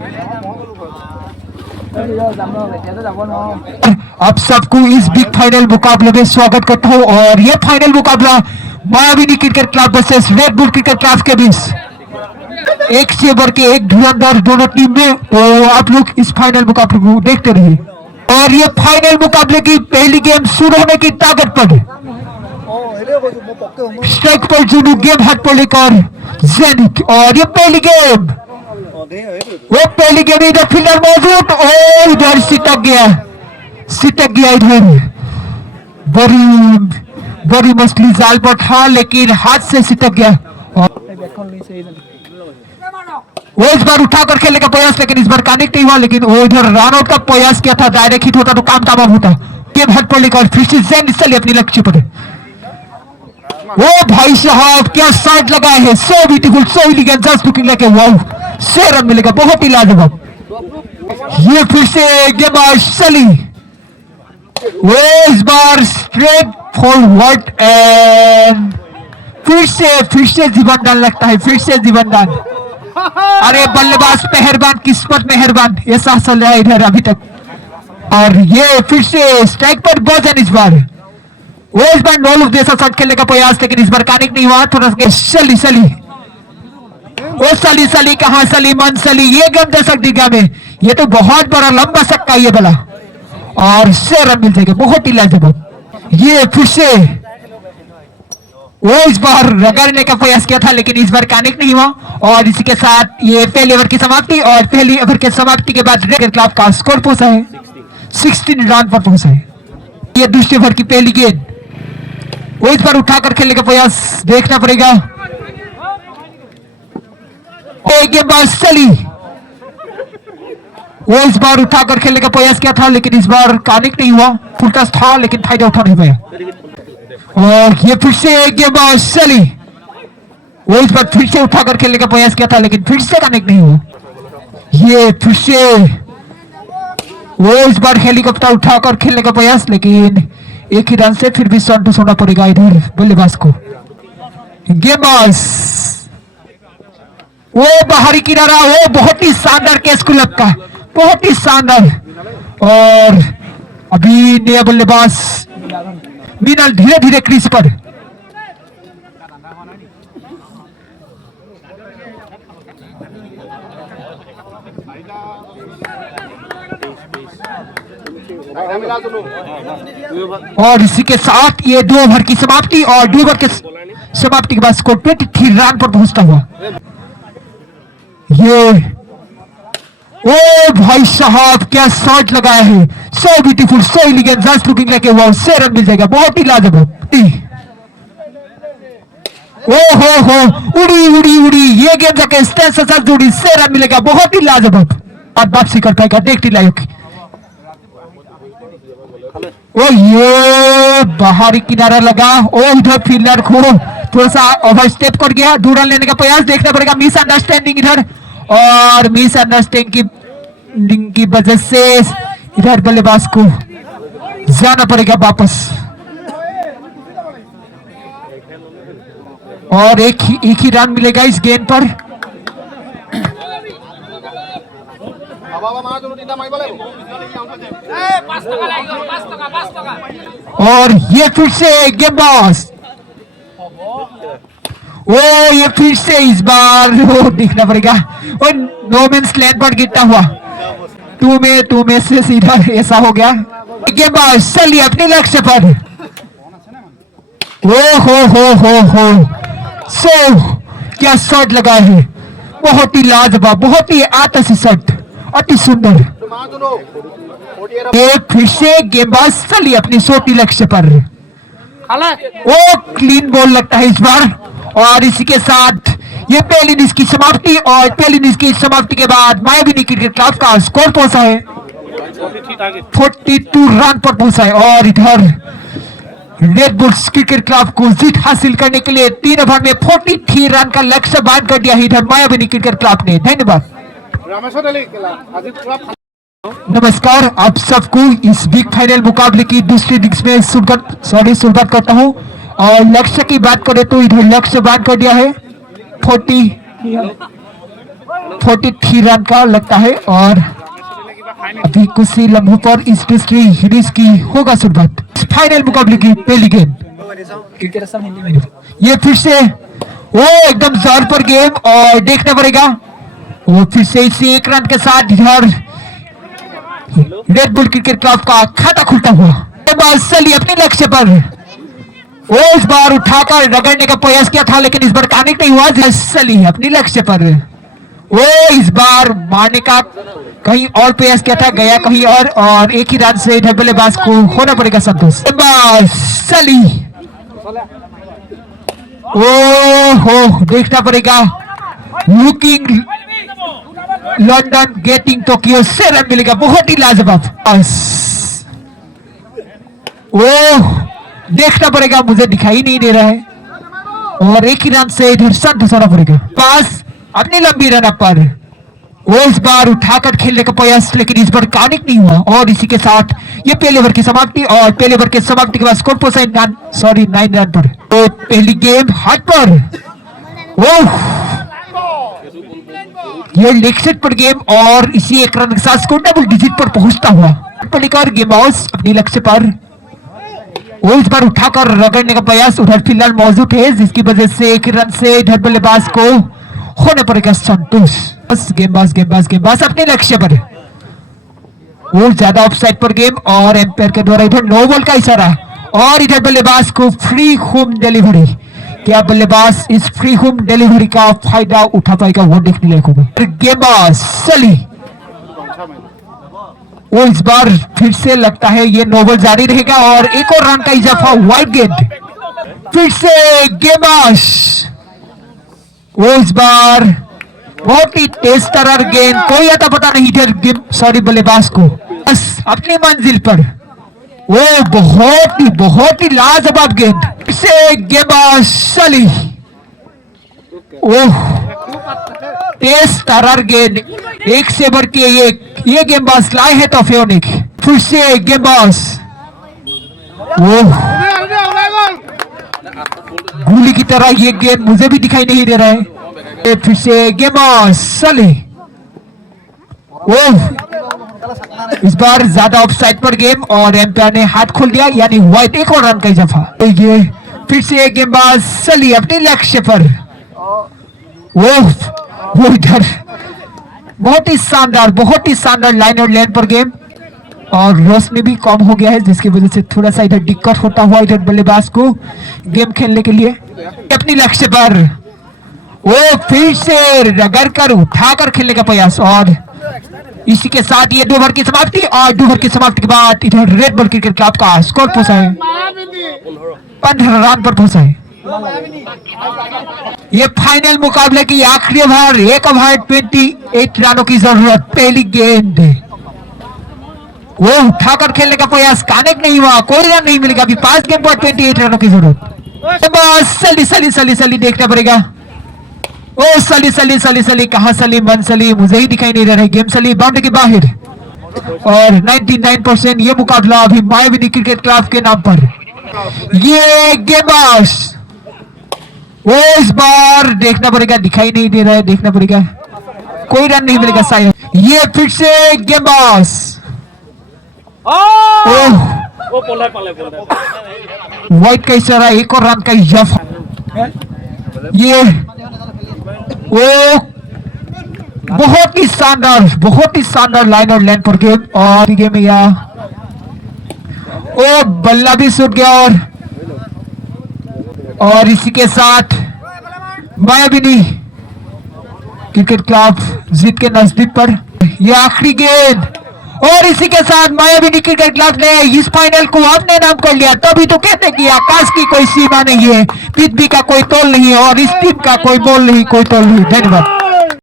आप सबको इस बिग फाइनल मुकाबले में स्वागत करता हूं और ये फाइनल मुकाबला Mayavini cricket club versus Red Bull cricket club के बीच एक से बढ़ के एक धुरंधर दोनों टीम में। तो आप लोग इस फाइनल मुकाबले को देखते रहिए। और ये फाइनल मुकाबले की पहली गेम शुरू होने की ताकत पर स्ट्राइक पर जुनू गेम हाथ पर लेकर जेनिथ। और ये पहली गेम वो पहली गेम इधर फील्डर मौजूद और इधर सिटक गया इधर बड़ी मछली जाल पर था लेकिन हाथ से सिटक गया। वो इस बार उठाकर खेलने का प्रयास लेकिन इस बार कनेक्ट नहीं हुआ। लेकिन वो इधर रन आउट का प्रयास किया था, डायरेक्ट हिट होता तो काम तमाम होता। गेम हाथ पर लेकर फिर से जेन चलिए अपनी लक्ष्य पर। वो भाई साहब क्या शॉट लगाए हैं, सो beautiful, so elegant, just looking like a wow. 6 run मिलेगा, बहुत ही लाजवाब। ये फिर से गेम चली, वो इस बार स्ट्रेट फॉरवर्ड एंड फिर से जीवन दान लगता है, फिर से जीवन दान। अरे बल्लेबाज मेहरबान, किस्मत मेहरबान, ऐसा चल रहा है इधर अभी तक। और ये फिर से स्ट्राइक पर बॉजन इस बार नो लुक जैसा शॉट खेलने का प्रयास लेकिन इस बार कनेक्ट नहीं हुआ। थोड़ा सली कहां सली मन सली, ये गेम दर्शक दिखा में ये तो बहुत बड़ा लंबा सक्का ये वाला और 6 रन मिल जाएंगे, बहुत ही लाजवाब। ये फिर से वो इस बार रगड़ने का प्रयास किया था लेकिन इस बार कनेक्ट नहीं हुआ। और इसी के साथ ये पहले ओवर की समाप्ति और पहली ओवर के समाप्ति के बाद रेड क्लब का स्कोर पहुंचा है 16 रन पर पहुंचा है। ये दूसरे ओवर की पहली गेंद, वो इस बार उठाकर खेलने का प्रयास देखना पड़ेगा। गेंदबाज चली, वो इस बार उठाकर खेलने का प्रयास किया था लेकिन इस बार कनेक्ट नहीं हुआ। फुल टच था लेकिन फायदा उठा नहीं पाया। और ये फिर से गेंदबाज चली, वो इस बार फिर से उठाकर खेलने का प्रयास किया था लेकिन फिर से कनेक्ट नहीं हुआ। ये फिर से वो इस बार हेलीकॉप्टर उठाकर खेलने का प्रयास लेकिन एक ही रन से फिर भी संतुष्ट होना पड़ेगा इधर बल्लेबाज को। गेंदबाज वो बाहरी किनारा, वो बहुत ही शानदार कैच को लगता है, बहुत ही शानदार। और अभी नया बल्लेबाज मीनल धीरे धीरे क्रीज पर। और इसी के साथ ये 2 ओवर की समाप्ति और 2 ओवर के समाप्ति के बाद स्कोर 23 रन पर पहुंचता हुआ। ये ओ भाई साहब क्या शॉट लगाया है, so beautiful, so elegant, just looking like a wow. 6 run मिल जाएगा, बहुत ही लाजवाब। ओ हो उड़ी ये गेम जाके स्टैंड से साथ जुड़ी, 6 रन मिलेगा, बहुत ही लाजवाब। और वापसी कर पाएगा, देखती लाइक। ओ ये बाहरी किनारा लगा, ओ इधर फील्डर खोड़ो थोड़ा सा ओवर स्टेप कर गया, 2 रन लेने का प्रयास देखना पड़ेगा। मिसअंडरस्टैंडिंग इधर, और मिसअंडरस्टैंडिंग की वजह से इधर बल्लेबाज को जाना पड़ेगा वापस। और एक ही रन मिलेगा इस गेंद पर। और ये फिर से गेंदबाज, ओ ये फिर से इस बार वो देखना पड़ेगा, और नो मैन्स लैंड पर गिरता हुआ 2 में से सीधा ऐसा हो गया। गेंदबाज चलिए अपने लक्ष्य पर। ओ हो सो क्या शॉट लगाए है, बहुत ही लाजवाब, बहुत ही आतशी शॉट, अति सुंदर। एक फिर से गेंदबाज चलिए अपनी सोटी लक्ष्य पर। वो क्लीन बॉल लगता है इस बार। और इसी के साथ ये पहली इनिंग्स की समाप्ति और पहली इनिंग्स की समाप्ति के बाद मायाविनी क्रिकेट क्लब का स्कोर पहुंचा है 42 रन पर पहुंचा है। और इधर रेड बुल्स क्रिकेट क्लब को जीत हासिल करने के लिए 3 ओवर में 43 रन का लक्ष्य बांध कर दिया है इधर मायाविनी क्रिकेट क्लब ने। धन्यवाद। नमस्कार, आप सबको इस बिग फाइनल मुकाबले की दूसरी इनिंग्स में स्वागत करता हूं। और लक्ष्य की बात करें तो इधर लक्ष्य बांध कर दिया है 40 43 रन का लगता है और अभी कुछ ही लम्हों पर इस टेस्ट सीरीज की होगा शुरुआत। फाइनल मुकाबले की पहली गेंद ये फिर से वो एकदम जोर पर गेम और देखना पड़ेगा वो फिर से इसी 1 रन के साथ इधर रेड बुल क्रिकेट क्लब का खाता खुलता हुआ सली अपने लक्ष्य पर वो इस बार उठाकर रगड़ने का प्रयास किया था लेकिन इस बार कनेक्ट नहीं हुआ। सली अपने लक्ष्य पर वो इस बार मारने का कहीं और प्रयास किया था गया कहीं और एक ही रन से इधर बल्लेबाज को होना पड़ेगा संतोष। सली ओ हो देखना पड़ेगा लुकिंग लंदन गेटिंग टोक्यो से रन मिलेगा बहुत ही लाजवाब। ओ देखना पड़ेगा मुझे दिखाई नहीं दे रहा है और एक ही रन से इधर संतोष होना पड़ेगा पास अपनी लंबी रन पर वो इस बार उठाकर खेलने का प्रयास लेकिन इस बार कनेक्ट नहीं हुआ और इसी के साथ ये पहले ओवर की समाप्ति और पहले ओवर की समाप्ति के बाद स्कोर पहुंचा 9 रन पर। तो पहली गेम हाथ पर ये लेग सेट पर गेम और इसी 1 रन के साथ स्कोर डबल डिजिट पर पहुंचता हुआ लेकर गेम हाउस अपनी लक्ष्य पर वो इस बार उठाकर रगड़ने का प्रयास उधर फिलहाल मौजूद है जिसकी वजह से 1 रन से इधर बल्लेबाज को होने पड़ेगा संतोष। गेंदबाज अपने लक्ष्य पर वो ज्यादा ऑफसाइड पर गेम और एम्पायर के द्वारा इधर नो बॉल का इशारा और इधर बल्लेबाज को फ्री होम डिलीवरी। क्या बल्लेबाज इस फ्री होम डिलीवरी का फायदा उठा पाएगा वो देखने लायक होगा। गेंदबाज सली वो इस बार फिर से लगता है ये नो बॉल जारी रहेगा और एक और रन का इजाफा वाइड गेंद फिर से गेंदबाज वो इस बार बहुत ही तेज तरह गेंद कोई आता पता नहीं इधर बल्लेबाज को बस अपनी मंजिल पर वो बहुत ही लाजवाब गेंद से गेंदबाज सली ओह तेज तरह गेंद एक से बढ़ के ये गेंदबाज लाए है तो फेयोनिक फिर से गेंदबाज गोली की तरह ये गेंद मुझे भी दिखाई नहीं दे रहा है। फिर से गेंदबाज सली इस बार ज्यादा ऑफसाइड पर गेम और एम्पायर ने हाथ खोल दिया यानी वाइड एक और रन का इजाफा। ये फिर से गेंदबाज सली अपने लक्ष्य पर वो इधर बहुत ही शानदार लाइन और लेन पर गेम और रोशनी भी कम हो गया है जिसकी वजह से थोड़ा सा इधर दिक्कत होता हुआ इधर बल्लेबाज को गेम खेलने के लिए अपनी लक्ष्य पर वो फिर से रगड़ कर उठाकर खेलने का प्रयास और इसी के साथ ये 2 ओवर की समाप्ति और 2 ओवर की समाप्ति के बाद इधर रेड बॉल क्रिकेट क्लब का स्कोर पहुंचा है 15 रन पर पहुंचा है। ये फाइनल मुकाबले की आखिरी ओवर 1 ओवर 28 रनों की जरूरत। पहली गेंद वो उठाकर खेलने का प्रयास कनेक्ट नहीं हुआ कोई रन नहीं मिलेगा अभी 5 गेंद पर 28 रनों की जरूरत। बस सली देखना पड़ेगा ओ सली कहा सली मन सली मुझे ही दिखाई नहीं दे रहा है। गेम सली बाउंड्री के बाहर और 99% ये मुकाबला अभी मायाविनी क्रिकेट क्लब के नाम पर। ये गेंदबाज वो इस बार देखना पड़ेगा दिखाई नहीं दे रहा है देखना पड़ेगा कोई रन नहीं मिलेगा शायद। ये फिर से गेंदबाज वाइड का इशारा एक और रन का इजाफा। ये वो बहुत ही शानदार लाइन और लैंड पर गेम और गेम में ओ बल्ला भी सूट गया और इसी के साथ मायाविनी क्रिकेट क्लब जीत के नजदीक पर। यह आखिरी गेंद और इसी के साथ मायाविनी क्रिकेट क्लब ने इस फाइनल को अपने नाम कर लिया। तभी तो कहते कि आकाश की कोई सीमा नहीं है, पृथ्वी का कोई तोल नहीं है और इस टीम का कोई मोल नहीं, कोई तोल नहीं। धन्यवाद।